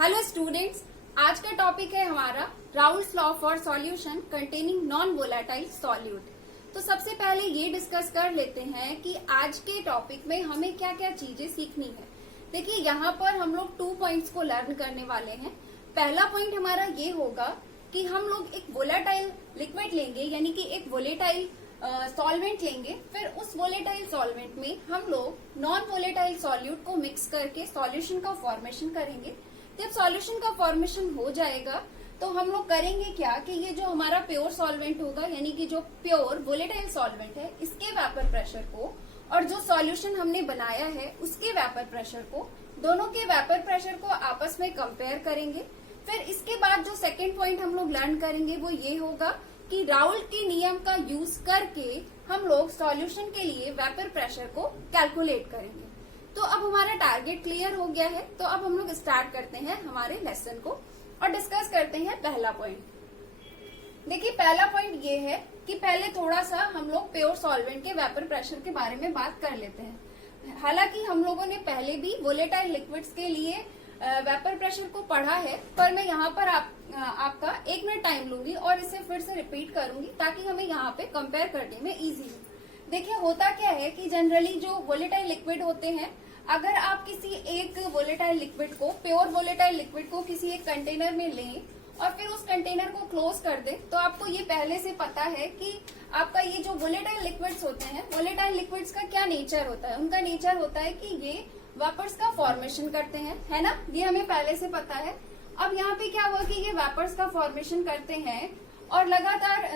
Hello students, आज का topic है हमारा Raoult's law for solution containing non volatile solute. तो सबसे पहले ये डिस्कस कर लेते हैं कि आज के टॉपिक में हमें क्या क्या चीजें सीखनी है। देखिए, यहाँ पर हम लोग 2 पॉइंट्स को लर्न करने वाले हैं। पहला पॉइंट हमारा ये होगा कि हम लोग एक वोलेटाइल लिक्विड लेंगे, यानी कि एक वोलेटाइल सॉल्वेंट लेंगे। फिर उस वोलेटाइल सॉल्वेंट में हम लोग नॉन वोलेटाइल सॉल्यूट को मिक्स करके सॉल्यूशन का फॉर्मेशन करेंगे। जब सॉल्यूशन का फॉर्मेशन हो जाएगा तो हम लोग करेंगे क्या कि ये जो हमारा प्योर सॉल्वेंट होगा, यानी कि जो प्योर वोलेटाइल सॉल्वेंट है, इसके वेपर प्रेशर को और जो सॉल्यूशन हमने बनाया है उसके वेपर प्रेशर को, दोनों के वेपर प्रेशर को आपस में कंपेयर करेंगे। फिर इसके बाद जो सेकेंड पॉइंट हम लोग लर्न करेंगे वो ये होगा कि राउल्ट के नियम का यूज करके हम लोग सॉल्यूशन के लिए वेपर प्रेशर को कैलकुलेट करेंगे। तो अब हमारा टारगेट क्लियर हो गया है। तो अब हम लोग स्टार्ट करते हैं हमारे लेसन को और डिस्कस करते हैं पहला पॉइंट। देखिए, पहला पॉइंट ये है कि पहले थोड़ा सा हम लोग प्योर सॉल्वेंट के वेपर प्रेशर के बारे में बात कर लेते हैं। हालांकि हम लोगों ने पहले भी वोलेटाइल लिक्विड्स के लिए वेपर प्रेशर को पढ़ा है, पर मैं यहाँ पर आपका 1 मिनट टाइम लूंगी और इसे फिर से रिपीट करूंगी ताकि हमें यहाँ पे कंपेयर करने में इजी हो। देखिए, होता क्या है कि जनरली जो वोलेटाइल लिक्विड होते हैं, अगर आप किसी एक वोलेटाइल लिक्विड को, प्योर वोलेटाइल लिक्विड को किसी एक कंटेनर में लें और फिर उस कंटेनर को क्लोज कर दें, तो आपको ये पहले से पता है कि आपका ये जो वोलेटाइल लिक्विड्स होते हैं, वोलेटाइल लिक्विड्स का क्या नेचर होता है। उनका नेचर होता है कि ये वेपर्स का फॉर्मेशन करते हैं, है ना, ये हमें पहले से पता है। अब यहाँ पे क्या हुआ कि ये वेपर्स का फॉर्मेशन करते हैं और लगातार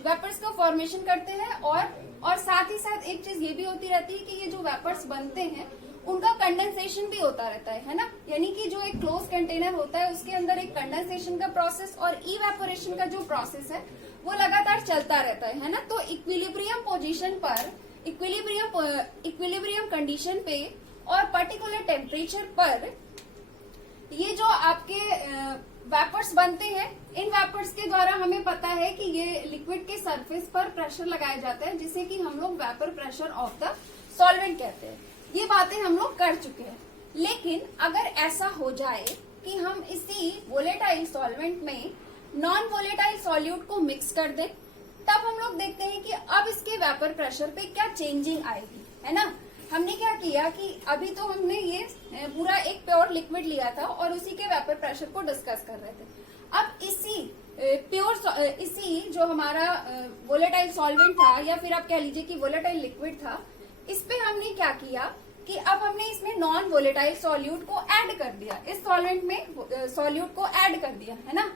वेपर्स का फॉर्मेशन करते हैं और साथ ही साथ एक चीज ये भी होती रहती है कि ये जो वेपर्स बनते हैं उनका कंडेंसेशन भी होता रहता है ना। यानी कि जो एक क्लोज कंटेनर होता है उसके अंदर एक कंडेंसेशन का प्रोसेस और इवेपोरेशन का जो प्रोसेस है वो लगातार चलता रहता है ना। तो इक्विलिब्रियम पोजीशन पर, इक्विलिब्रियम कंडीशन पे और पर्टिकुलर टेम्परेचर पर ये जो आपके वेपर्स बनते हैं, इन वेपर्स के द्वारा हमें पता है कि ये लिक्विड के सरफेस पर प्रेशर लगाया जाता है, जिसे कि हम लोग vapour pressure of the solvent कहते हैं। ये बातें हम लोग कर चुके हैं। लेकिन अगर ऐसा हो जाए कि हम इसी वोलेटाइल सॉल्वेंट में नॉन वोलेटाइल सॉल्यूट को मिक्स कर दें, तब हम लोग देखते हैं कि अब इसके वेपर प्रेशर पे क्या चेंजिंग आएगी, है ना। हमने क्या किया कि अभी तो हमने ये पूरा एक प्योर लिक्विड लिया था और उसी के वेपर प्रेशर को डिस्कस कर रहे थे। अब इसी जो हमारा वोलेटाइल सॉल्वेंट था, या फिर आप कह लीजिए कि वोलेटाइल लिक्विड था, इस पे हमने क्या किया कि अब हमने इसमें नॉन वोलेटाइल सॉल्यूट को ऐड कर दिया, इस सॉल्वेंट में सॉल्यूट को ऐड कर दिया, है ना।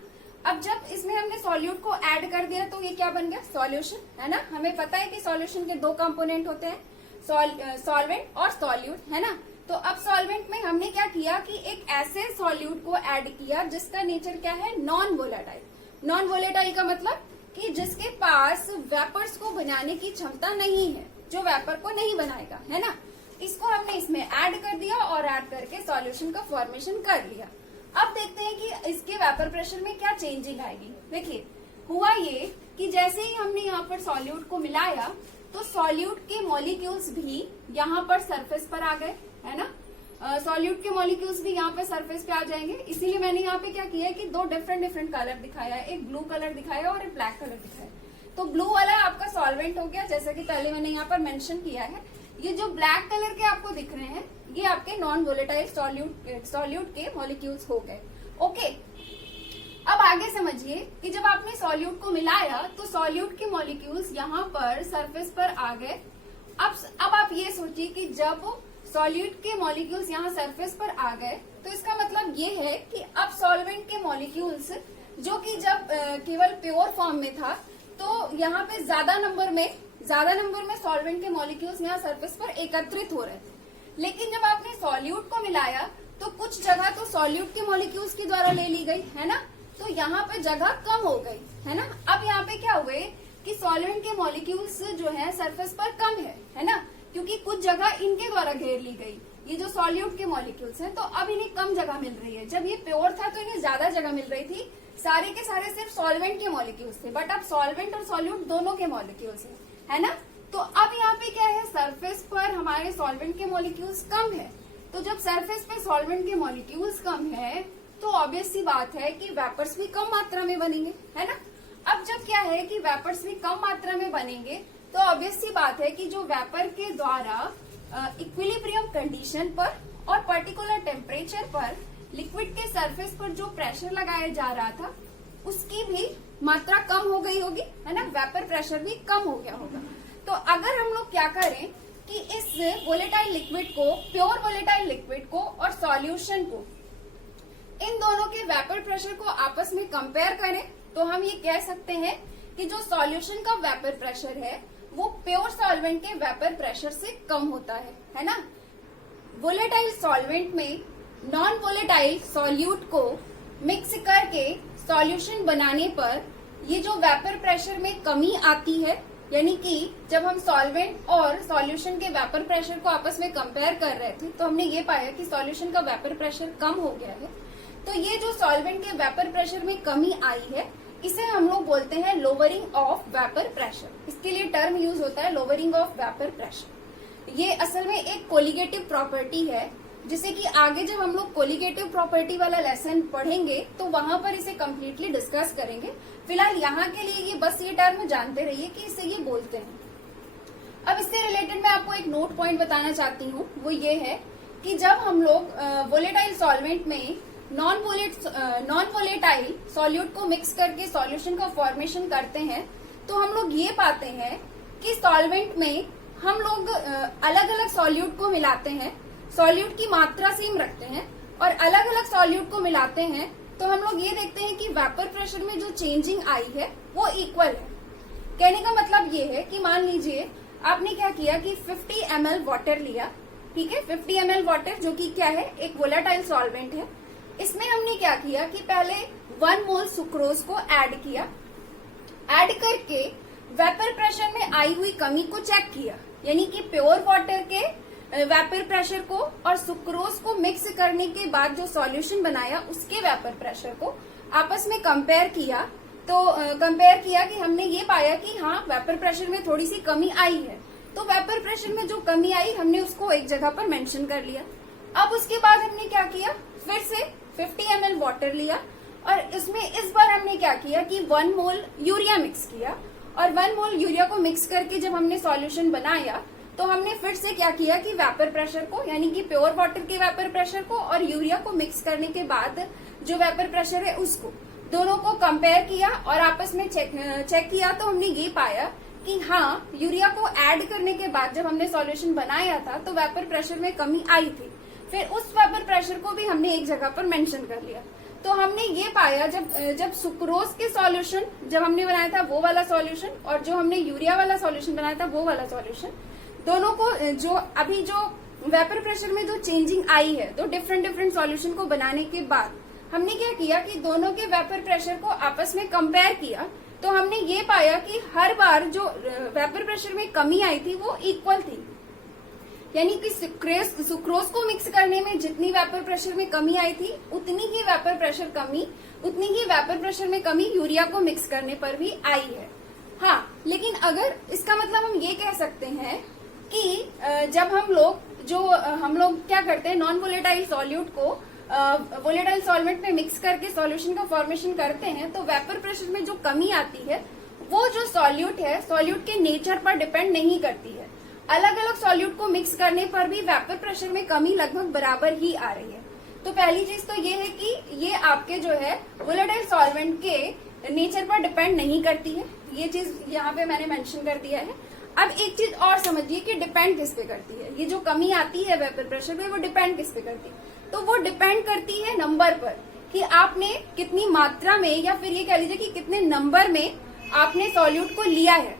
अब जब इसमें हमने सॉल्यूट को ऐड कर दिया तो ये क्या बन गया, सॉल्यूशन, है ना। हमें पता है कि सॉल्यूशन के 2 कंपोनेंट होते हैं, सॉल्वेंट और सॉल्यूट, है ना। तो अब सॉल्वेंट में हमने क्या किया कि एक ऐसे सॉल्यूट को ऐड किया जिसका नेचर क्या है, नॉन वोलेटाइल। नॉन वोलेटाइल का मतलब कि जिसके पास वेपर्स को बनाने की क्षमता नहीं है, जो वेपर को नहीं बनाएगा, है ना। इसको हमने इसमें ऐड कर दिया और ऐड करके सॉल्यूशन का फॉर्मेशन कर लिया। अब देखते हैं कि इसके वेपर प्रेशर में क्या चेंजिंग आएगी। देखिए, हुआ ये कि जैसे ही हमने यहाँ पर सॉल्यूट को मिलाया तो सॉल्यूट के मॉलिक्यूल्स भी यहाँ पर सरफेस पर आ गए, है ना। सॉल्यूट के मॉलिक्यूल्स भी यहाँ पे सरफेस पे आ जाएंगे। इसीलिए मैंने यहाँ पे क्या किया है कि 2 डिफरेंट कलर दिखाया है, एक ब्लू कलर दिखाया और एक ब्लैक कलर दिखाया। तो ब्लू वाला आपका सॉल्वेंट हो गया, जैसा कि पहले मैंने यहाँ पर मेंशन किया है। ये जो ब्लैक कलर के आपको दिख रहे हैं, ये आपके नॉन वोलेटाइल सॉल्यूट के मॉलिक्यूल्स हो गए। ओके, अब आगे समझिए कि जब आपने सॉल्यूट को मिलाया तो सॉल्यूट के मॉलिक्यूल्स यहाँ पर सरफेस पर आ गए। अब आप ये सोचिए कि जब सॉल्यूट के मॉलिक्यूल्स यहाँ सरफेस पर आ गए तो इसका मतलब ये है कि अब सॉल्वेंट के मॉलिक्यूल्स, जो कि जब केवल प्योर फॉर्म में था, तो यहाँ पे ज्यादा नंबर में सॉल्वेंट के मॉलिक्यूल्स यहाँ सरफेस पर एकत्रित हो रहे थे। लेकिन जब आपने सॉल्यूट को मिलाया तो कुछ जगह तो सॉल्यूट के मॉलिक्यूल्स के द्वारा ले ली गई, है ना। तो यहाँ पे जगह कम हो गई, है ना। अब यहाँ पे क्या हुए कि सॉल्वेंट के मॉलिक्यूल्स जो है सरफेस पर कम है ना, क्योंकि कुछ जगह इनके द्वारा घेर ली गई। ये जो सॉल्यूट के मॉलिक्यूल्स हैं, तो अब इन्हें कम जगह मिल रही है। जब ये प्योर था तो इन्हें ज्यादा जगह मिल रही थी, सारे के सारे सिर्फ सॉल्वेंट के मॉलिक्यूल्स थे, बट अब सॉल्वेंट और सॉल्यूट दोनों के मॉलिक्यूल्स है ना। तो अब यहाँ पे क्या है, सरफेस पर हमारे सॉल्वेंट के मॉलिक्यूल्स कम है। तो जब सरफेस पे सॉल्वेंट के मॉलिक्यूल्स कम है तो ऑब्वियस सी बात है कि वेपर्स भी कम मात्रा में बनेंगे, है ना। अब जब क्या है कि वेपर्स भी कम मात्रा में बनेंगे तो ऑब्वियस सी बात है कि जो वेपर के द्वारा इक्विलिब्रियम कंडीशन पर और पर्टिकुलर टेम्परेचर पर लिक्विड के सरफेस पर जो प्रेशर लगाया जा रहा था उसकी भी मात्रा कम हो गई होगी, है ना। वेपर प्रेशर भी कम हो गया होगा। तो अगर हम लोग क्या करें कि इस वोलेटाइल लिक्विड को, प्योर वोलेटाइल लिक्विड को और सॉल्यूशन को, इन दोनों के वेपर प्रेशर को आपस में कंपेयर करें तो हम ये कह सकते हैं कि जो सॉल्यूशन का वेपर प्रेशर है वो प्योर सॉल्वेंट के वेपर प्रेशर से कम होता है ना। वोलेटाइल सॉल्वेंट में नॉन वोलेटाइल सॉल्यूट को मिक्स करके सॉल्यूशन बनाने पर ये जो वेपर प्रेशर में कमी आती है, यानी कि जब हम सॉल्वेंट और सॉल्यूशन के वेपर प्रेशर को आपस में कंपेयर कर रहे थे तो हमने ये पाया कि सॉल्यूशन का वेपर प्रेशर कम हो गया है। तो ये जो सॉल्वेंट के वेपर प्रेशर में कमी आई है इसे हम लोग बोलते हैं लोअरिंग ऑफ वेपर प्रेशर। इसके लिए टर्म यूज होता है लोअरिंग ऑफ वेपर प्रेशर। ये असल में एक कोलिगेटिव प्रॉपर्टी है जिसे कि आगे जब हम लोग कोलिगेटिव प्रॉपर्टी वाला लेसन पढ़ेंगे तो वहां पर इसे कम्प्लीटली डिस्कस करेंगे। फिलहाल यहाँ के लिए ये बस ये टर्म जानते रहिए कि इसे ये बोलते हैं। अब इससे रिलेटेड मैं आपको एक नोट पॉइंट बताना चाहती हूँ, वो ये है कि जब हम लोग वोलेटाइल सॉल्वेंट में नॉन वोलेटाइल सॉल्यूट को मिक्स करके सॉल्यूशन का फॉर्मेशन करते हैं तो हम लोग ये पाते हैं कि सॉल्वेंट में हम लोग अलग अलग सॉल्यूट को मिलाते हैं, सॉल्यूट की मात्रा सेम रखते हैं और अलग अलग सॉल्यूट को मिलाते हैं तो हम लोग ये देखते हैं कि वेपर प्रेशर में जो चेंजिंग आई है वो इक्वल है। कहने का मतलब ये है कि मान लीजिए आपने क्या किया कि 50 ml वाटर लिया, ठीक है, 50 ml वाटर जो कि क्या है, एक वोलेटाइल सॉल्वेंट है। इसमें हमने क्या किया कि पहले 1 मोल सुक्रोज को ऐड किया, ऐड करके वेपर प्रेशर में आई हुई कमी को चेक किया, यानी कि प्योर वाटर के वेपर प्रेशर को और सुक्रोज को मिक्स करने के बाद जो सॉल्यूशन बनाया उसके वेपर प्रेशर को आपस में कंपेयर किया। तो कंपेयर किया कि हमने ये पाया कि हाँ वेपर प्रेशर में थोड़ी सी कमी आई है। तो वेपर प्रेशर में जो कमी आई हमने उसको एक जगह पर मेंशन कर लिया। अब उसके बाद हमने क्या किया, फिर से 50 ml वाटर लिया और इसमें इस बार हमने क्या किया कि 1 मोल यूरिया मिक्स किया और 1 मोल यूरिया को मिक्स करके जब हमने सॉल्यूशन बनाया तो हमने फिर से क्या किया कि वेपर प्रेशर को, यानी कि प्योर वाटर के वेपर प्रेशर को और यूरिया को मिक्स करने के बाद जो वेपर प्रेशर है उसको दोनों को कंपेयर किया और आपस में चेक किया। तो हमने ये पाया कि हाँ यूरिया को ऐड करने के बाद जब हमने सॉल्यूशन बनाया था तो वेपर प्रेशर में कमी आई थी। फिर उस वेपर प्रेशर को भी हमने एक जगह पर मेंशन कर लिया। तो हमने ये पाया जब सुक्रोज के सॉल्यूशन जब हमने बनाया था वो वाला सॉल्यूशन और जो हमने यूरिया वाला सॉल्यूशन बनाया था वो वाला सॉल्यूशन, दोनों को जो अभी जो वेपर प्रेशर में जो चेंजिंग आई है तो डिफरेंट सॉल्यूशन को बनाने के बाद हमने क्या किया कि दोनों के वेपर प्रेशर को आपस में कंपेयर किया। तो हमने ये पाया कि हर बार जो वेपर प्रेशर में कमी आई थी वो इक्वल थी, यानी कि सुक्रोज को मिक्स करने में जितनी वेपर प्रेशर में कमी आई थी उतनी ही वेपर प्रेशर में कमी यूरिया को मिक्स करने पर भी आई है। हाँ, लेकिन अगर इसका मतलब हम ये कह सकते हैं कि जब हम लोग क्या करते हैं, नॉन वोलेटाइल सॉल्यूट को वोलेटाइल सॉल्वेंट में मिक्स करके सॉल्यूशन का फॉर्मेशन करते हैं तो वेपर प्रेशर में जो कमी आती है वो जो सॉल्यूट है सॉल्यूट के नेचर पर डिपेंड नहीं करती है। अलग अलग सॉल्यूट को मिक्स करने पर भी वेपर प्रेशर में कमी लगभग बराबर ही आ रही है। तो पहली चीज तो ये है कि ये आपके जो है वोलेटाइल सॉल्वेंट के नेचर पर डिपेंड नहीं करती है, ये चीज यहाँ पे मैंने मेंशन कर दिया है। अब एक चीज और समझिए कि डिपेंड किस पे करती है, ये जो कमी आती है वेपर प्रेशर पे वो डिपेंड किस पे करती है। तो वो डिपेंड करती है नंबर पर कि आपने कितनी मात्रा में या फिर ये कह लीजिए कि कितने नंबर में आपने सॉल्यूट को लिया है।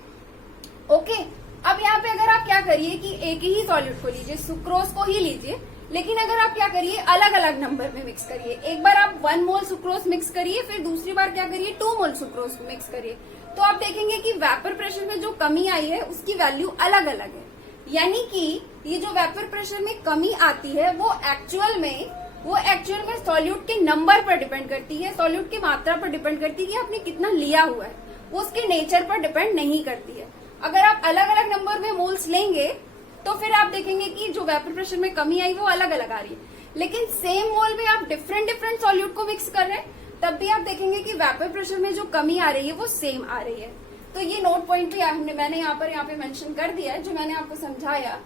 ओके, अब यहाँ पे अगर आप क्या करिए कि एक ही सॉल्यूट को लीजिए, सुक्रोज को ही लीजिए, लेकिन अगर आप क्या करिए अलग अलग नंबर में मिक्स करिए। एक बार आप 1 मोल सुक्रोज मिक्स करिए, फिर दूसरी बार क्या करिए 2 मोल सुक्रोज मिक्स करिए, तो आप देखेंगे कि वेपर प्रेशर में जो कमी आई है उसकी वैल्यू अलग अलग है। यानी कि ये जो वेपर प्रेशर में कमी आती है वो एक्चुअल में सॉल्यूट के नंबर पर डिपेंड करती है, सॉल्यूट की मात्रा पर डिपेंड करती है कि आपने कितना लिया हुआ है, वो उसके नेचर पर डिपेंड नहीं करती है। अगर आप अलग अलग नंबर में मोल्स लेंगे तो फिर आप देखेंगे कि जो वेपर प्रेशर में कमी आई वो अलग अलग आ रही है। लेकिन सेम मोल में आप डिफरेंट सॉल्यूट को मिक्स कर रहे हैं तब भी आप देखेंगे कि वेपर प्रेशर में जो कमी आ रही है वो सेम आ रही है। तो ये नोट पॉइंट भी मैंने यहाँ पे मेंशन कर दिया है जो मैंने आपको समझाया।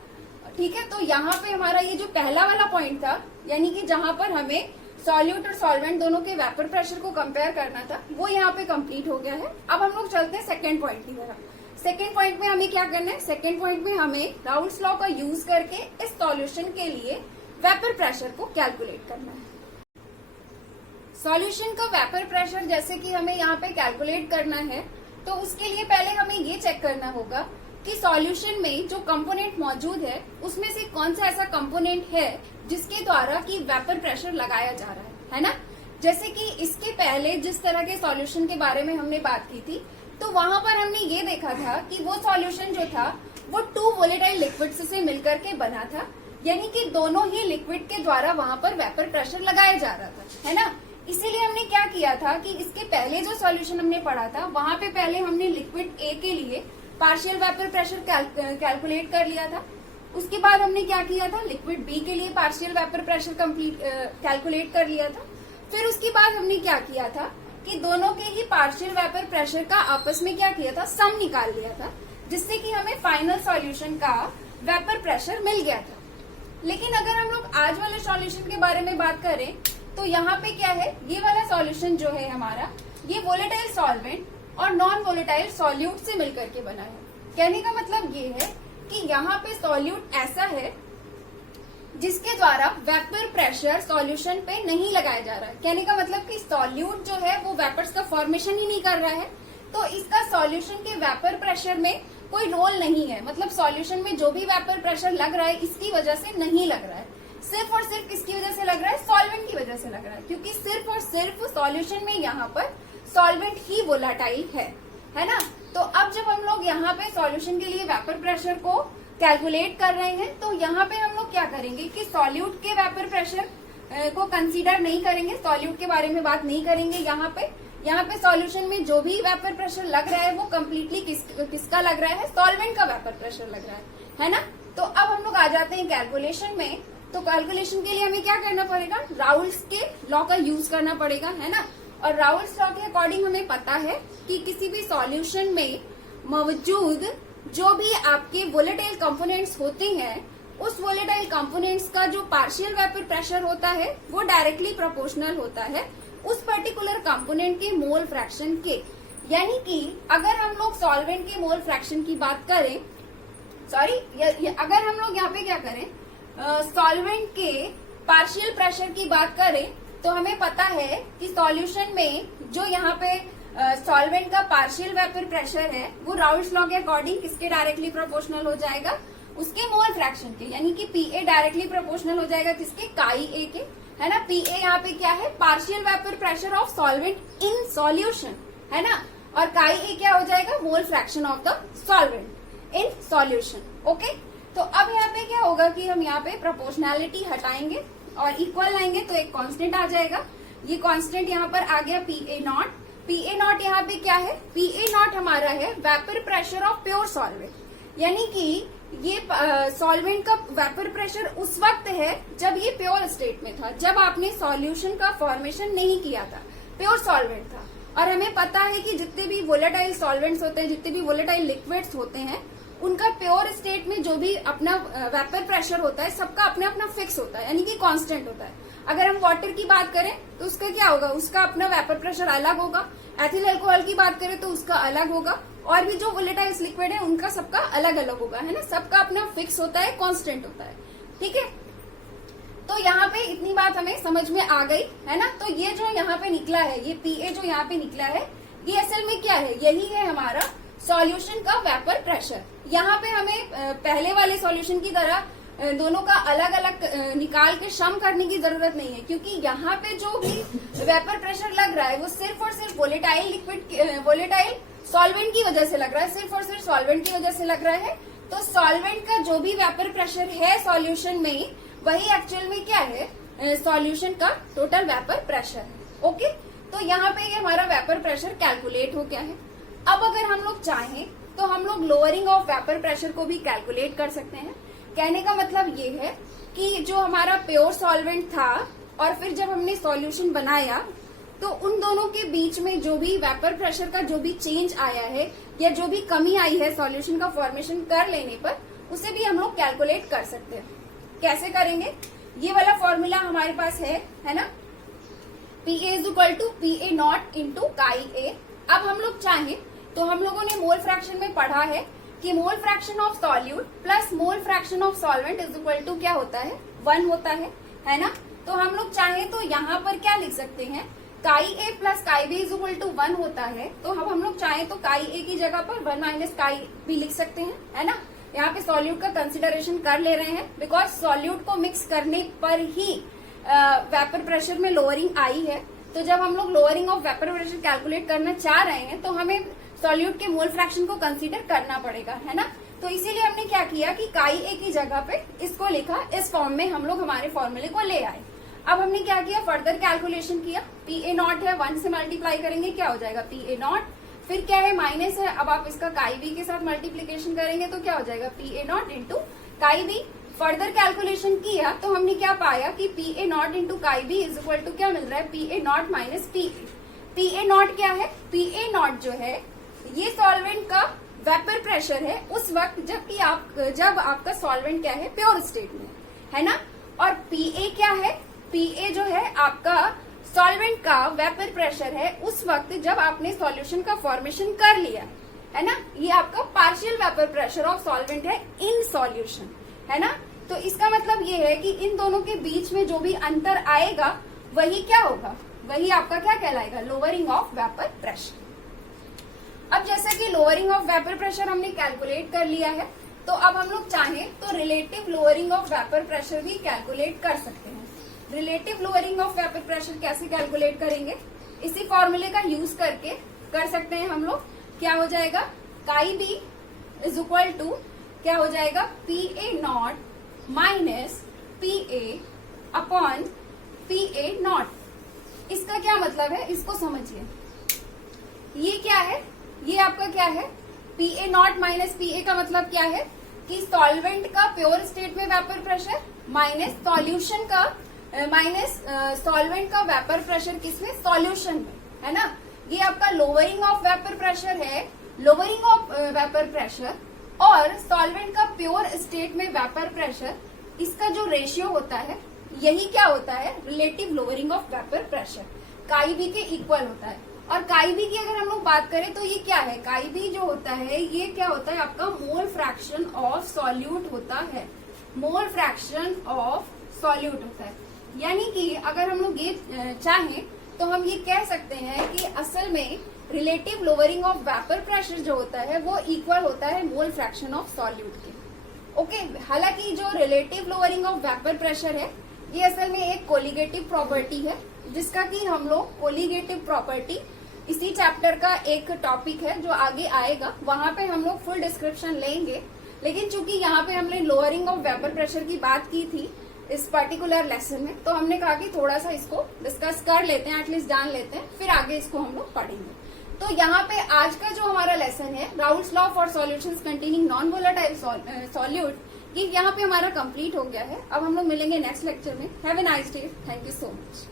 ठीक है, तो यहाँ पे हमारा ये जो पहला वाला पॉइंट था, यानी कि जहां पर हमें सॉल्यूट और सॉल्वेंट दोनों के वेपर प्रेशर को कंपेयर करना था, वो यहाँ पे कंप्लीट हो गया है। अब हम लोग चलते हैं सेकेंड पॉइंट की तरफ। सेकेंड पॉइंट में हमें क्या करना है, सेकेंड पॉइंट में हमें राउल्स लॉ का यूज करके इस सॉल्यूशन के लिए वेपर प्रेशर को कैलकुलेट करना है। सॉल्यूशन का वेपर प्रेशर जैसे कि हमें यहाँ पे कैलकुलेट करना है, तो उसके लिए पहले हमें ये चेक करना होगा कि सॉल्यूशन में जो कंपोनेंट मौजूद है उसमें से कौन सा ऐसा कंपोनेंट है जिसके द्वारा कि वेपर प्रेशर लगाया जा रहा है ना। जैसे कि इसके पहले जिस तरह के सॉल्यूशन के बारे में हमने बात की थी, तो वहां पर हमने ये देखा था कि वो सॉल्यूशन जो था वो 2 वोलेटाइल लिक्विड्स से मिलकर के बना था, यानी कि दोनों ही लिक्विड के द्वारा वहां पर वेपर प्रेशर लगाया जा रहा था, है ना। इसीलिए हमने क्या किया था कि इसके पहले जो सॉल्यूशन हमने पढ़ा था वहां पे पहले हमने लिक्विड ए के लिए पार्शियल वेपर प्रेशर कैलकुलेट कर लिया था। उसके बाद हमने क्या किया था, लिक्विड बी के लिए पार्शियल वेपर प्रेशर कैलकुलेट कर लिया था। फिर उसके बाद हमने क्या किया था कि दोनों के ही पार्शियल वेपर प्रेशर का आपस में क्या किया था, सम निकाल लिया था, जिससे कि हमें फाइनल सॉल्यूशन का वेपर प्रेशर मिल गया था। लेकिन अगर हम लोग आज वाले सॉल्यूशन के बारे में बात करें तो यहाँ पे क्या है, ये वाला सॉल्यूशन जो है हमारा, ये वोलेटाइल सॉल्वेंट और नॉन वोलेटाइल सॉल्यूट से मिलकर के बना है। कहने का मतलब ये है कि यहाँ पे सॉल्यूट ऐसा है जिसके द्वारा वेपर प्रेशर सॉल्यूशन पे नहीं लगाया जा रहा है। कहने का मतलब कि सॉल्यूट जो है वो वेपर्स का फॉर्मेशन ही नहीं कर रहा है, तो इसका सॉल्यूशन के वेपर प्रेशर में कोई रोल नहीं है। मतलब सॉल्यूशन में जो भी वेपर प्रेशर लग रहा है इसकी वजह से नहीं लग रहा है, सिर्फ और सिर्फ किसकी वजह से लग रहा है, सॉल्वेंट की वजह से लग रहा है, क्योंकि सिर्फ और सिर्फ सॉल्यूशन में यहाँ पर सॉल्वेंट ही वोलाटाइल है ना। तो अब जब हम लोग यहाँ पे सॉल्यूशन के लिए वेपर प्रेशर को कैलकुलेट कर रहे हैं, तो यहाँ पे हम लोग क्या करेंगे कि सॉल्यूट के वेपर प्रेशर को कंसीडर नहीं करेंगे, सॉल्यूट के बारे में बात नहीं करेंगे। यहाँ पे सॉल्यूशन में जो भी वेपर प्रेशर लग रहा है वो कम्प्लीटली किसका लग रहा है, सॉल्वेंट का वेपर प्रेशर लग रहा है ना। तो अब हम लोग आ जाते हैं कैलकुलेशन में। तो कैलकुलेशन के लिए हमें क्या करना पड़ेगा, राउल्स के लॉ का यूज करना पड़ेगा, है ना। और राउल्स लॉ के अकॉर्डिंग हमें पता है कि किसी भी सॉल्यूशन में मौजूद जो भी आपके वोलेटाइल कंपोनेंट्स होते हैं, उस वोलेटाइल कंपोनेंट्स का जो पार्शियल वेपर प्रेशर होता है वो डायरेक्टली प्रोपोर्शनल होता है उस पर्टिकुलर कंपोनेंट के मोल फ्रैक्शन के। यानी कि अगर हम लोग सॉल्वेंट के मोल फ्रैक्शन की बात करें, अगर हम लोग यहाँ पे क्या करें, सॉल्वेंट के पार्शियल प्रेशर की बात करें, तो हमें पता है कि सॉल्यूशन में जो यहाँ पे सॉल्वेंट का पार्शियल वेपर प्रेशर है वो राउल्स लॉ के अकॉर्डिंग किसके डायरेक्टली प्रोपोर्शनल हो जाएगा, उसके मोल फ्रैक्शन के। यानी कि पीए डायरेक्टली प्रोपोर्शनल हो जाएगा किसके, काई ए के, है ना। पीए यहाँ पे क्या है, partial vapour pressure of solvent in solution, है ना। और काई ए क्या हो जाएगा, मोल fraction of the solvent in solution. Okay, तो अब यहाँ पे क्या होगा कि हम यहाँ पे प्रोपोर्शनैलिटी हटाएंगे और इक्वल लाएंगे तो एक कांस्टेंट आ जाएगा। ये कांस्टेंट यहाँ पर आ गया पीए नॉट। पीए नॉट यहाँ पे क्या है, पीए नॉट हमारा है vapour pressure of pure solvent. यानी कि ये सॉल्वेंट का वेपर प्रेशर उस वक्त है जब ये प्योर स्टेट में था, जब आपने सॉल्यूशन का फॉर्मेशन नहीं किया था, प्योर सॉल्वेंट था। और हमें पता है कि जितने भी वोलेटाइल सॉल्वेंट्स होते हैं, जितने भी वोलेटाइल लिक्विड्स होते हैं, उनका प्योर स्टेट में जो भी अपना वेपर प्रेशर होता है सबका अपना अपना फिक्स होता है, यानी कि कांस्टेंट होता है। अगर हम वाटर की बात करें तो उसका क्या होगा, उसका अपना वेपर प्रेशर अलग होगा। एथिल अल्कोहल की बात करें तो उसका अलग होगा। और भी जो वोलेटाइल्स लिक्विड है उनका सबका अलग अलग होगा, है ना। सबका अपना फिक्स होता है, कांस्टेंट होता है, ठीक है। तो यहाँ पे इतनी बात हमें समझ में आ गई, है ना। तो ये जो यहाँ पे निकला है, ये पीए जो यहाँ पे निकला है, ये असल में क्या है, यही है हमारा सॉल्यूशन का वेपर प्रेशर। यहाँ पे हमें पहले वाले सॉल्यूशन की तरह दोनों का अलग अलग निकाल के सम करने की जरूरत नहीं है, क्योंकि यहाँ पे जो भी वेपर प्रेशर लग रहा है वो सिर्फ और सिर्फ वोलेटाइल सॉल्वेंट की वजह से लग रहा है, सिर्फ और सिर्फ सॉल्वेंट की वजह से लग रहा है। तो सॉल्वेंट का जो भी वेपर प्रेशर है सॉल्यूशन में, वही एक्चुअल में क्या है, सॉल्यूशन का टोटल वेपर प्रेशर है। ओके, तो यहाँ पे ये हमारा वेपर प्रेशर कैलकुलेट हो गया है। अब अगर हम लोग चाहें तो हम लोग लोअरिंग ऑफ वेपर प्रेशर को भी कैलकुलेट कर सकते हैं। कहने का मतलब ये है कि जो हमारा प्योर सॉल्वेंट था और फिर जब हमने सॉल्यूशन बनाया तो उन दोनों के बीच में जो भी वेपर प्रेशर का जो भी चेंज आया है या जो भी कमी आई है सॉल्यूशन का फॉर्मेशन कर लेने पर, उसे भी हम लोग कैलकुलेट कर सकते हैं। कैसे करेंगे? ये वाला फॉर्मूला हमारे पास है ना, PA is equal to PA not into chi A. अब हम लोग चाहें तो हम लोगों ने मोल फ्रैक्शन में पढ़ा है कि mole fraction of solute plus mole fraction of solvent is equal to क्या होता है? 1 होता है ना। तो हम लोग चाहें तो यहाँ पर क्या लिख सकते हैं, chi A plus chi B is equal to 1 होता है। तो हम लोग चाहें तो काई ए की जगह पर 1 माइनस काई बी लिख सकते हैं, है ना। यहाँ पे सॉल्यूट का कंसिडरेशन कर ले रहे हैं बिकॉज सॉल्यूट को मिक्स करने पर ही वेपर प्रेशर में लोअरिंग आई है। तो जब हम लोग lowering of vapour pressure calculate करना चाह रहे हैं तो हमें सॉल्यूट के मोल फ्रैक्शन को कंसीडर करना पड़ेगा, है ना। तो इसीलिए हमने क्या किया कि काई ए की जगह पे इसको लिखा, इस फॉर्म में हम लोग हमारे फॉर्मूले को ले आए। अब हमने क्या किया, फर्दर कैलकुलेशन किया। PA नॉट है, 1 से मल्टीप्लाई करेंगे क्या हो जाएगा PA नॉट, फिर क्या है माइनस है, अब आप इसका काई बी के साथ मल्टीप्लीकेशन करेंगे तो क्या हो जाएगा PA नॉट इंटू काई बी। फर्दर कैलकुलेशन किया तो हमने क्या पाया कि PA नॉट इंटू काई बी इज इक्वल टू क्या मिल रहा है, PA not minus PA। PA not क्या है, PA नॉट जो है ये सॉल्वेंट का वेपर प्रेशर है उस वक्त जब आपका सॉल्वेंट क्या है, प्योर स्टेट में, है ना। और PA क्या है, PA जो है आपका सॉल्वेंट का वेपर प्रेशर है उस वक्त जब आपने सॉल्यूशन का फॉर्मेशन कर लिया, है ना। ये आपका partial vapour pressure of solvent है इन सॉल्यूशन, है ना। तो इसका मतलब ये है कि इन दोनों के बीच में जो भी अंतर आएगा वही क्या होगा, वही आपका क्या कहलाएगा, लोअरिंग ऑफ वेपर प्रेशर। अब जैसे कि लोअरिंग ऑफ वेपर प्रेशर हमने कैलकुलेट कर लिया है, तो अब हम लोग चाहें तो relative lowering of vapour pressure भी कैलकुलेट कर सकते हैं। Relative lowering of vapour pressure कैसे कैलकुलेट करेंगे, इसी फॉर्मूले का यूज करके कर सकते हैं हम लोग। क्या हो जाएगा, काई बी इज इक्वल टू क्या हो जाएगा, PA not minus PA upon PA not. इसका क्या मतलब है, इसको समझिए। ये क्या है, ये आपका क्या है, PA नॉट माइनस PA का मतलब क्या है कि सॉल्वेंट का प्योर स्टेट में वेपर प्रेशर माइनस सॉल्यूशन का माइनस सॉल्वेंट का वेपर प्रेशर किसमें, सॉल्यूशन में, है ना। ये आपका लोअरिंग ऑफ वेपर प्रेशर है, लोअरिंग ऑफ वेपर प्रेशर और सॉल्वेंट का प्योर स्टेट में वेपर प्रेशर, इसका जो रेशियो होता है यही क्या होता है, relative lowering of vapour pressure, काई बी के इक्वल होता है। और काई बी की अगर हम लोग बात करें तो ये क्या है, काई बी जो होता है ये क्या होता है, आपका मोल फ्रैक्शन ऑफ सॉल्यूट होता है, मोल फ्रैक्शन ऑफ सॉल्यूट होता है। यानी कि अगर हम लोग ये चाहें तो हम ये कह सकते हैं कि असल में relative lowering of vapour pressure जो होता है वो इक्वल होता है मोल फ्रैक्शन ऑफ सॉल्यूट के। ओके, हालांकि जो relative lowering of vapour pressure है ये असल में एक कोलिगेटिव प्रॉपर्टी है, जिसका कि हम लोग कोलिगेटिव प्रॉपर्टी इसी चैप्टर का एक टॉपिक है जो आगे आएगा, वहां पे हम लोग फुल डिस्क्रिप्शन लेंगे। लेकिन चूंकि यहाँ पे हमने लोअरिंग ऑफ वेपर प्रेशर की बात की थी इस पर्टिकुलर लेसन में, तो हमने कहा कि थोड़ा सा इसको डिस्कस कर लेते हैं, एटलीस्ट जान लेते हैं, फिर आगे इसको हम लोग पढ़ेंगे। तो यहाँ पे आज का जो हमारा लेसन है Raoult's law for solutions containing non volatile solute, ये यहाँ पे हमारा कंप्लीट हो गया है। अब हम लोग मिलेंगे नेक्स्ट लेक्चर में। Have a nice day, thank you so much.